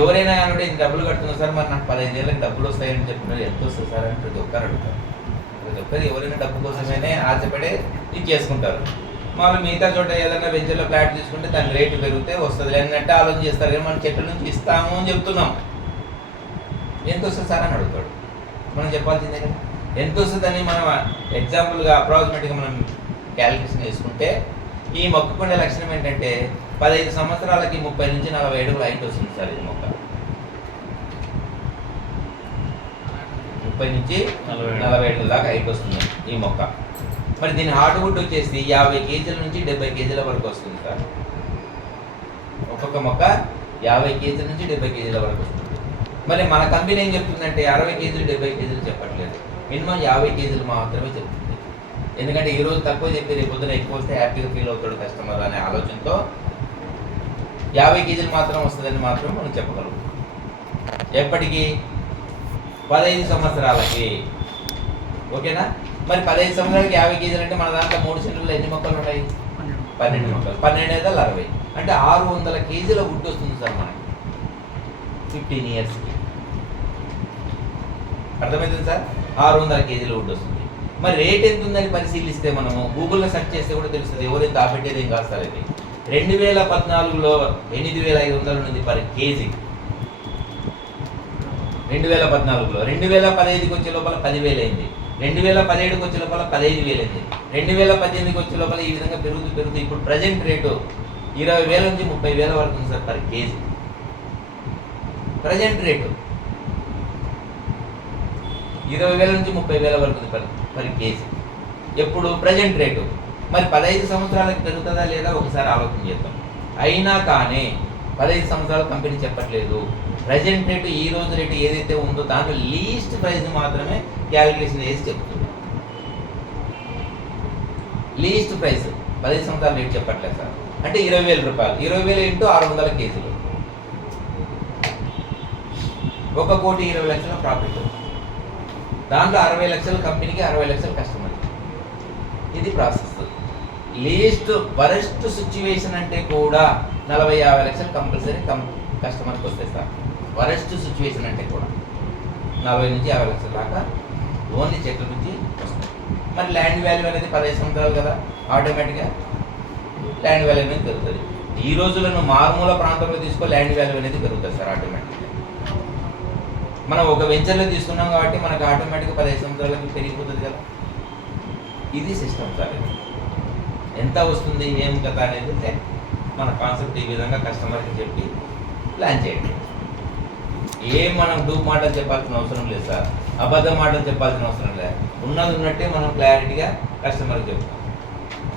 ఎవరైనా కానీ ఇది డబ్బులు కడుతున్నా సార్, మరి నాకు 15 ఏళ్ళకి డబ్బులు వస్తాయని చెప్పినారు, ఎంత వస్తుంది సార్ అని ప్రతి ఒక్కరు అడుగుతారు. ప్రతి ఒక్కరు ఎవరైనా డబ్బు కోసమైనా ఆశపడే ఇది చేసుకుంటారు. వాళ్ళు మిగతా చోట ఏదైనా వెంచర్లో ఫ్లాట్ తీసుకుంటే దాని రేటు పెరిగితే వస్తుంది అన్నట్టు ఆలోచన చేస్తారు. కానీ మనం చెట్ల నుంచి ఇస్తాము అని చెప్తున్నాం, ఎంత వస్తుంది సార్ అని అడుగుతాడు. మనం చెప్పాల్సిందే కదా ఎంత వస్తుందని. మనం ఎగ్జాంపుల్గా అప్రాక్సిమేట్గా మనం క్యాలిక్యులేషన్ వేసుకుంటే ఈ మొక్కకుండే లక్షణం ఏంటంటే 15 సంవత్సరాలకి 30 నుంచి 40 అడుగుల హైట్ వస్తుంది సార్. ఇది మొక్క 30 నుంచి 40 అడుగుల దాకా హైట్ వస్తుంది ఈ మొక్క. మరి దీని హార్డ్వుడ్ వచ్చేసి 50 కేజీల నుంచి 70 కేజీల వరకు వస్తుంది సార్. ఒక్కొక్క మొక్క 50 కేజీల నుంచి 70 కేజీల వరకు వస్తుంది. మరి మన కంపెనీ ఏం చెప్తుందంటే 60 కేజీలు 70 కేజీలు చెప్పట్లేదు, మినిమం 50 కేజీలు మాత్రమే చెప్తుంది. ఎందుకంటే ఈరోజు తక్కువ చెప్పి రేపు పొద్దున ఎక్కువ వస్తే హ్యాపీగా ఫీల్ అవుతాడు కస్టమర్ అనే ఆలోచనతో 50 కేజీలు మాత్రం వస్తుందని మాత్రం మనం చెప్పగలం. ఎప్పటికీ 15 సంవత్సరాలకి. ఓకేనా? మరి 15 సంవత్సరాలకి 50 కేజీలు అంటే మన దాంట్లో 3 సెంటర్లో ఎన్ని మొక్కలు ఉన్నాయి? 12 మొక్కలు. 12 ఏదో 60 అంటే 600 కేజీల వుడ్ వస్తుంది సార్ మనకి 15 ఇయర్స్కి. అర్థమవుతుంది సార్? 600 కేజీల వుడ్ వస్తుంది. మరి రేట్ ఎంత ఉందని పరిశీలిస్తే మనము గూగుల్లో సెర్చ్ చేస్తే కూడా తెలుస్తుంది. ఎవరైనా దాపెట్టేది ఏం కాదు సార్. ఇది 2014లో 8,500 ఉంది పర్ కేజీ. 2014లో 2015కి వచ్చే లోపల 10,000 అయింది. 2017కి వచ్చే లోపల 15,000 అయింది. 2018కి వచ్చే లోపల ఈ విధంగా పెరుగుతూ ఇప్పుడు ప్రజెంట్ రేటు 20,000 నుంచి 30,000 వరకు ఉంది sir per KG. Present rate 20,000 నుంచి 30,000 వరకు ఉంది పర్ కేజీ. ఎప్పుడు ప్రజెంట్ రేటు. మరి 15 సంవత్సరాలకు పెరుగుతుందా లేదా ఒకసారి ఆలోచన చేద్దాం. అయినా కానీ 15 సంవత్సరాలు కంపెనీ చెప్పట్లేదు. ప్రజెంట్ రేటు ఈ రోజు రేటు ఏదైతే ఉందో దాంట్లో లీస్ట్ ప్రైస్ మాత్రమే క్యాలిక్యులేషన్ చేసి చెప్తుంది. లీస్ట్ ప్రైస్ 15 సంవత్సరాలు రేటు చెప్పట్లేదు సార్. అంటే 20,000 రూపాయలు. 20,000 ఇంటూ 600 కేజీలు 1,20,00,000 ప్రాఫిట్. దాంట్లో 60 లక్షలు కంపెనీకి, 60 లక్షలు కస్టమర్కి. ఇది ప్రాసెస్. లీస్ట్ వరెస్ట్ సిచ్యువేషన్ అంటే కూడా 40-50 లక్షలు కంపల్సరీ కస్టమర్కి వస్తాయి సార్. వరెస్ట్ సిచ్యువేషన్ అంటే కూడా 40 నుంచి 50 లక్షల దాకా ఓన్లీ చెట్ల నుంచి వస్తాయి. మరి ల్యాండ్ వాల్యూ అనేది 15 సంవత్సరాలు కదా, ఆటోమేటిక్గా ల్యాండ్ వాల్యూ అనేది పెరుగుతుంది. ఈ రోజులను మారుమూల ప్రాంతంలో తీసుకో ల్యాండ్ వాల్యూ అనేది పెరుగుతుంది సార్ ఆటోమేటిక్గా. మనం ఒక వెంచర్లో తీసుకున్నాం కాబట్టి మనకు ఆటోమేటిక్గా 15 సంవత్సరాలకి పెరిగిపోతుంది కదా. ఇది సిస్టమ్ సార్. ఇది ఎంత వస్తుంది ఏం కదా అనేది మన కాన్సెప్ట్ ఈ విధంగా కస్టమర్కి చెప్పి ప్లాన్ చేయండి. ఏం మనం డూప్ మాటలు చెప్పాల్సిన అవసరం లేదు సార్, అబద్ధ మాటలు చెప్పాల్సిన అవసరం లేదు. ఉన్నది ఉన్నట్టే మనం క్లారిటీగా కస్టమర్కి చెప్తాం.